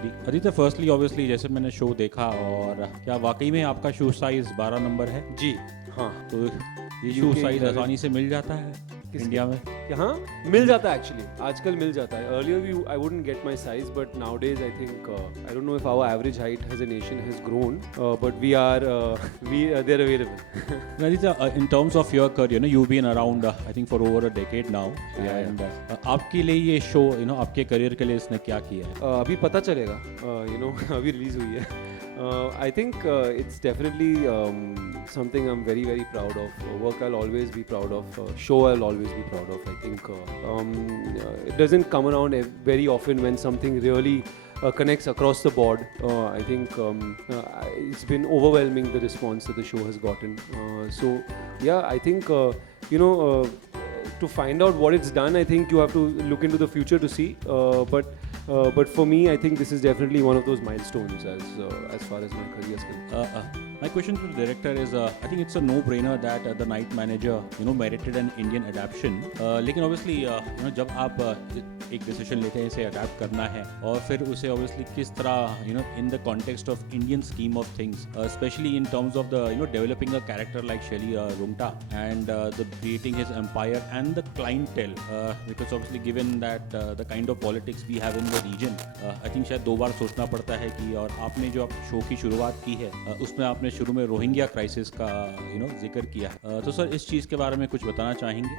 Modi. Aditya, firstly obviously जैसे मैंने show देखा, और क्या वाकई में आपका शू साइज 12 नंबर है? जी हाँ। तो ये शू UK साइज 11 आसानी से मिल जाता है इंडिया में? हाँ, मिल जाता है एक्चुअली, आजकल मिल जाता है। Earlier we I wouldn't get my size, but nowadays I think I don't know if our average height as a nation has grown, but we are they are available. Aditya, in terms of your career, you've been around, I think, for over a decade now, and आपके लिए ये show, आपके career के लिए इसने क्या किया है? अभी पता चलेगा, अभी रिलीज हुई है। I think it's definitely something I'm very very proud of. Work I'll always be proud of. Show I'll always be proud of. I think it doesn't come around very often when something really connects across the board. I think it's been overwhelming, the response that the show has gotten. So yeah, I think to find out what it's done, I think you have to look into the future to see. But for me, I think this is definitely one of those milestones as far as my career is concerned. My question to the director is, I think it's a no-brainer that the Night Manager, merited an Indian adaptation. लेकिन obviously, जब आप एक decision लेते हैं इसे adapt करना है, और फिर उसे obviously किस तरह, in the context of Indian scheme of things, especially in terms of the, developing a character like Shelly Rungta and the creating his empire and the clientele, because obviously given that the kind of politics we have in the region, I think शायद 2 बार सोचना पड़ता है कि, और आपने जो show की शुरुआत की है उसमें आपने शुरू में रोहिंग्या क्राइसिस का जिक्र किया, तो सर इस चीज़ के बारे में कुछ बताना चाहेंगे?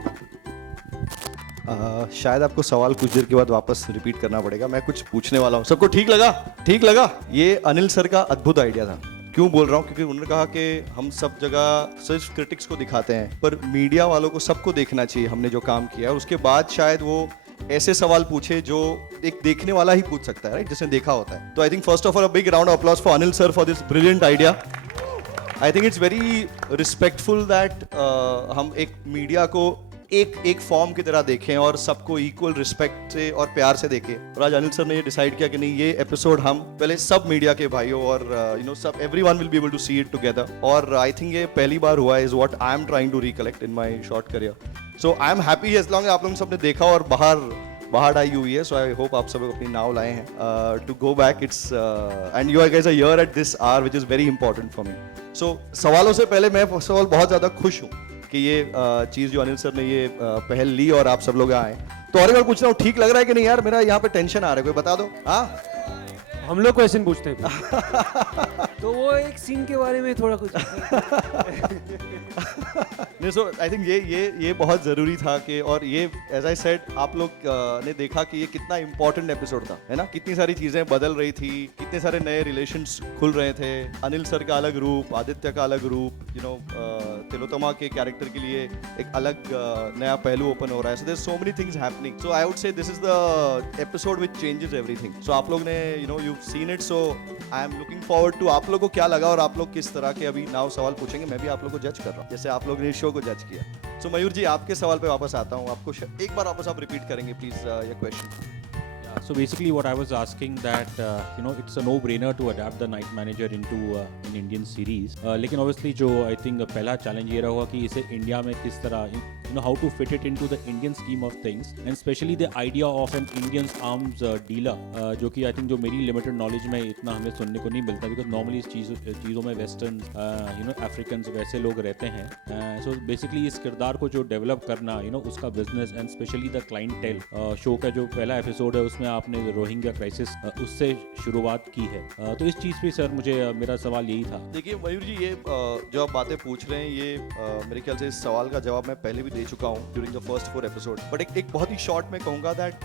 शायद आपको सवाल कुछ देर के बाद वापस रिपीट करना पड़ेगा, मैं कुछ पूछने वाला हूँ। सबको ठीक लगा? ठीक लगा? ये अनिल सर का अद्भुत आइडिया था। क्यों बोल रहा हूँ? क्योंकि उन्होंने कहा कि हम सब जगह सिर्फ क्रिटिक्स को दिखाते हैं, पर मीडिया वालों को सबको देखना चाहिए हमने जो काम किया है, और उसके बाद शायद वो ऐसे सवाल पूछे जो एक देखने वाला ही पूछ सकता है, राइट, जिसने देखा होता है। तो I think first of all a big round of applause for Anil sir for this brilliant idea. I think it's very respectful that हम एक मीडिया को एक फॉर्म की तरह देखें और सबको इक्वल रिस्पेक्ट से और प्यार से देखें। और आज अनिल सर ने ये डिसाइड किया कि नहीं, ये एपिसोड हम पहले सब मीडिया के भाइयों और सब everyone will be able to see it together. और आई थिंक ये पहली बार हुआ is what I am trying to recollect in my short career. So I am happy as long आप लोगों ने सबने देखा और बाहर आई हुई है। सो आई होप आप सब अपनी नाव लाए हैं to go back. It's and you guys are here at this hour which is very important for me. So सवालों से पहले मैं फर्स्ट ऑफ ऑल बहुत ज़्यादा खुश हूँ कि ये चीज़ जो अनिल सर ने ये पहल ली और आप सब लोग आए। तो और एक बार पूछ रहा हूँ, ठीक लग रहा है कि नहीं यार? मेरा यहाँ पे टेंशन आ रहा है, कोई बता दो। हाँ, हम लोग क्वेश्चन पूछते हैं तो वो एक सीन के बारे में थोड़ा कुछ नहीं, सो आई थिंक ये बहुत ज़रूरी था कि, और ये एज आई सेड आप लोग ने देखा कि ये कितना इंपॉर्टेंट एपिसोड था, है ना? कितनी सारी चीज़ें बदल रही थी, कितने सारे नए रिलेशंस खुल रहे थे। अनिल सर का अलग रूप, आदित्य का अलग रूप, तिलोत्तमा के कैरेक्टर के लिए एक अलग नया पहलू ओपन हो रहा है। So there so many things happening. So I would say this is the episode which changes everything. So आप लोग ने you seen it, so I am looking forward to आप लोग को क्या लगा और आप लोग किस तरह के अभी नाउ सवाल पूछेंगे। मैं भी आप लोग को जज कर रहा हूँ जैसे आप लोग ने इस शो को जज किया। सो मयूर जी, आपके सवाल पे वापस आता हूँ। आपको एक बार वापस आप रिपीट करेंगे प्लीज ये question. So basically what I was asking that it's a no-brainer to adapt the Night Manager into an Indian series, लेकिन obviously जो I think पहला challenge ये रहा कि इसे इंडिया में किस तरह how to fit it into the Indian scheme of things, and especially the idea of an Indian arms dealer, जो कि I think जो मेरी limited knowledge में इतना हमें सुनने को नहीं मिलता, because normally इस चीज़ों में वेस्टर्न अफ्रीकन वैसे लोग रहते हैं। So basically इस किरदार को जो डेवलप करना उसका business and specially the clientele, show का जो पहला एपिसोड है उसमें आपने रोहिंग्या क्राइसिस उससे शुरुआत की है। तो इस चीज़ पे सर मेरा सवाल यही था। देखिए मयूर जी, ये जो आप बातें पूछ रहे हैं ये मेरे ख्याल से इस सवाल का जवाब मैं पहले भी दे चुका हूँ during the first 4 episode, but एक बहुत ही शॉर्ट में कहूँगा दैट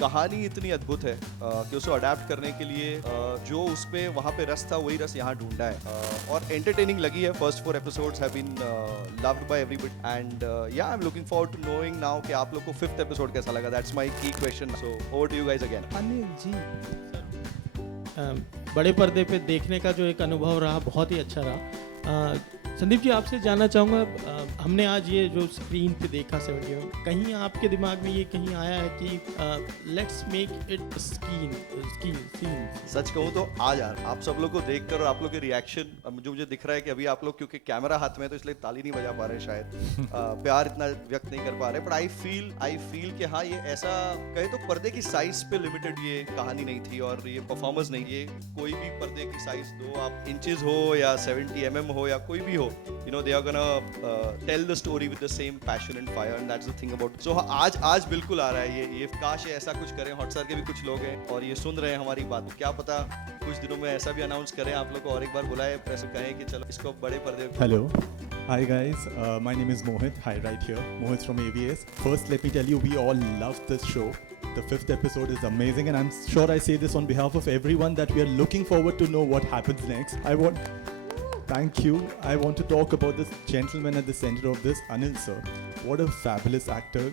कहानी इतनी अद्भुत है कि उसे अडेप्ट करने के लिए जो उस पे वहाँ पे रस था वही रस यहाँ ढूंढा है, और एंटरटेनिंग लगी है। First 4 episodes have been loved by everybody and yeah I am looking forward to knowing now कि आप लोग को 5th एपिसोड कैसा लगा। That's my key question. So over to you guys again. Anil ji, बड़े पर्दे पे देखने का जो एक अनुभव रहा बहुत ही अच्छा रहा। संदीप जी, आपसे जानना चाहूँगा, हमने आज ये जो स्क्रीन पे देखा 71, कहीं आपके दिमाग में ये कहीं आया है कि लेट्स मेक इट सीन। सच कहूँ तो आज यार आप सब लोग को देखकर और आप लोग के रिएक्शन, मुझे दिख रहा है कि अभी आप लोग क्योंकि कैमरा हाथ में है तो इसलिए ताली नहीं बजा पा रहे शायद, प्यार इतना व्यक्त नहीं कर पा रहे, बट आई फील कि हाँ ये ऐसा कहे तो पर्दे की साइज पे लिमिटेड ये कहानी नहीं थी और ये परफॉर्मेंस नहीं, ये कोई भी पर्दे की साइज दो, आप इंचेस हो या 70 mm हो या कोई भी हो, you know they are gonna tell the story with the same passion and fire, and that's the thing about it. So आज बिल्कुल आ रहा है ये काश ये ऐसा कुछ करें। हॉट सर के भी कुछ लोग हैं और ये सुन रहे हैं हमारी बात, क्या पता कुछ दिनों में ऐसा भी अनाउंस करें आप लोग को और एक बार बुलाए, ऐसे कहें कि चलो इसको बड़े पर्दे। Hello. Hi guys, my name is Mohit. Hi, right here. Mohit from AVS. First, let me tell you, we all love this show. The 5th episode is amazing, and I'm sure I say this on behalf of everyone that we are looking forward to know what happens next. Thank you. I want to talk about this gentleman at the center of this, Anil sir. What a fabulous actor.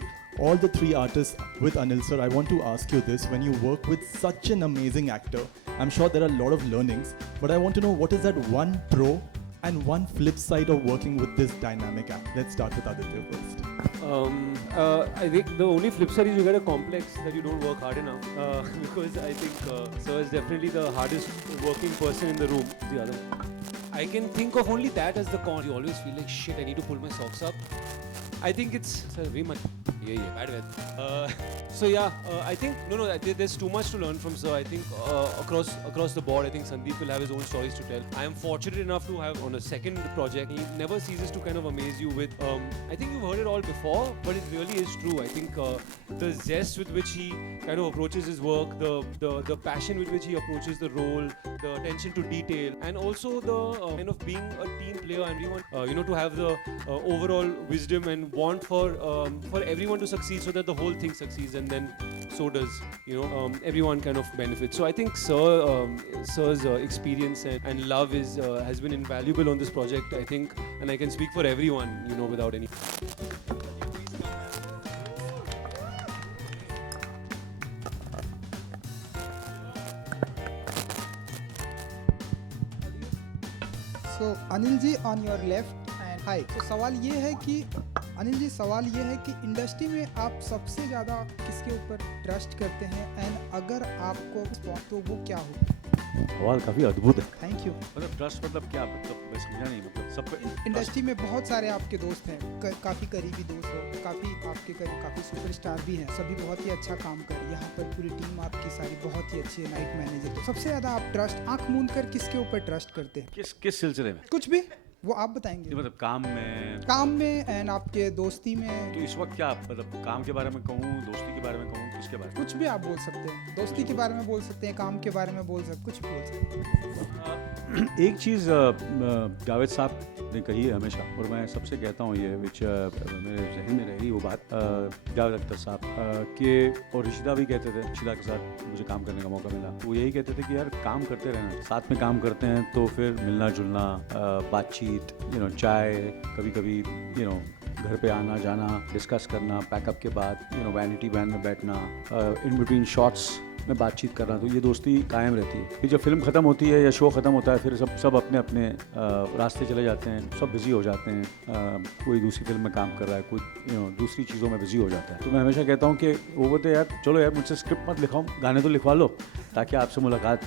All the 3 artists with Anil sir, I want to ask you this. When you work with such an amazing actor, I'm sure there are a lot of learnings, but I want to know what is that one pro and one flip side of working with this dynamic act. Let's start with Aditya first. I think the only flip side is you get a complex that you don't work hard enough, because I think Sir is definitely the hardest working person in the room. The other, I can think of only that as the con. You always feel like shit, I need to pull my socks up. I think it's very much bad weather. So yeah, I think no, there's too much to learn from Sir. I think across the board, I think Sandeep will have his own stories to tell. I am fortunate enough to have on a second project. He never ceases to kind of amaze you with. I think you've heard it all before, but it really is true. I think the zest with which he kind of approaches his work, the passion with which he approaches the role, the attention to detail, and also the kind of being a team player and everyone, to have the overall wisdom and want for everyone to succeed so that the whole thing succeeds, and then so does everyone kind of benefits. So I think Sir's experience and love has been invaluable on this project, I think, and I can speak for everyone, without any. So Anil ji on your left and hi. तो सवाल ये है कि अनिल जी, सवाल ये है कि industry में आप सबसे ज़्यादा किसके ऊपर ट्रस्ट करते हैं, एंड अगर आपको तो वो क्या हो? सवाल काफ़ी अद्भुत है। Thank you. मतलब ट्रस्ट मतलब क्या, मतलब मैं समझा नहीं, मतलब सब इंडस्ट्री में बहुत सारे आपके दोस्त हैं, काफ़ी करीबी दोस्त हो, काफ़ी आपके करीब काफ़ी सुपरस्टार भी हैं, सभी बहुत ही अच्छा काम कर रहे हैं। यहाँ पर पूरी टीम आपकी सारी बहुत ही अच्छी है, नाइट मैनेजर। तो सबसे ज़्यादा आप ट्रस्ट आँख मूंद कर किसके ऊपर ट्रस्ट करते हैं? किस सिलसिले में? कुछ भी, वो आप बताएंगे। मतलब काम में एंड आपके दोस्ती में। तो इस वक्त क्या, मतलब काम के बारे में कहूँ, दोस्ती के बारे में कहूँ, किसके बारे में? कुछ भी आप बोल सकते हैं, दोस्ती के बारे में बोल सकते हैं, काम के बारे में बोल सकते, कुछ भी बोल सकते हैं। एक चीज़ जावेद साहब ने कही है हमेशा, और मैं सबसे कहता हूँ ये, विच मेरे जहन में रही वो बात, जावेद अख्तर साहब के, और ऋषिदा भी कहते थे, ऋषिदा के साथ मुझे काम करने का मौका मिला, वो यही कहते थे कि यार काम करते रहना, साथ में काम करते हैं तो फिर मिलना जुलना, बातचीत, चाय, कभी कभी घर पे आना जाना, डिस्कस करना, पैकअप के बाद वैनिटी वैन में बैठना, इन बिटवीन शॉट्स में बातचीत करना, तो ये दोस्ती कायम रहती है। फिर जब फिल्म ख़त्म होती है या शो ख़त्म होता है, फिर सब अपने अपने रास्ते चले जाते हैं, सब बिज़ी हो जाते हैं, कोई दूसरी फिल्म में काम कर रहा है, कोई दूसरी चीज़ों में बिज़ी हो जाता है। तो मैं हमेशा कहता हूँ कि वो बोलते यार चलो यार मुझसे स्क्रिप्ट मत लिखाओ, गाने तो लिखवा लो ताकि आपसे मुलाकात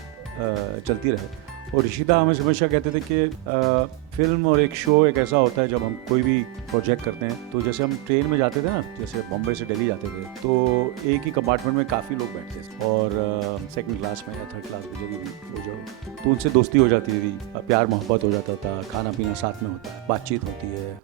चलती रहे। और ऋषिदा हमें हमेशा कहते थे कि फिल्म और एक शो एक ऐसा होता है, जब हम कोई भी प्रोजेक्ट करते हैं, तो जैसे हम ट्रेन में जाते थे ना, जैसे बॉम्बे से दिल्ली जाते थे, तो एक ही कंपार्टमेंट में काफ़ी लोग बैठते थे, और सेकंड क्लास में या थर्ड क्लास में जब भी वो जो, तो उनसे दोस्ती हो जाती थी, प्यार मोहब्बत हो जाता था, खाना पीना साथ में होता है, बातचीत होती है।